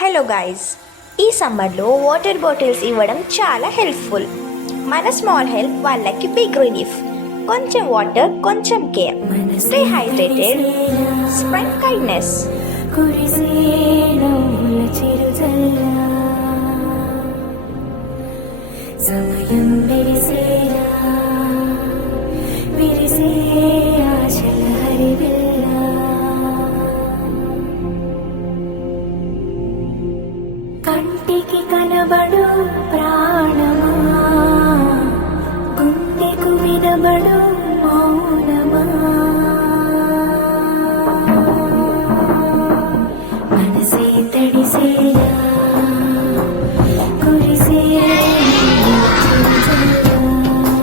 Hello guys, ఈ సమ్మర్లో water bottles ఇవ్వడం చాలా హెల్ప్ఫుల్. మన స్మాల్ హెల్ప్ వాళ్ళకి బిగ్ రిలీఫ్. కొంచెం వాటర్, కొంచెం care. Stay hydrated, spread kindness. సమయం విరిసేలా విరిసే ఆశల హరివిల్లా. కంటికి కనబడు ప్రాణమా, గుండెకు వినబడు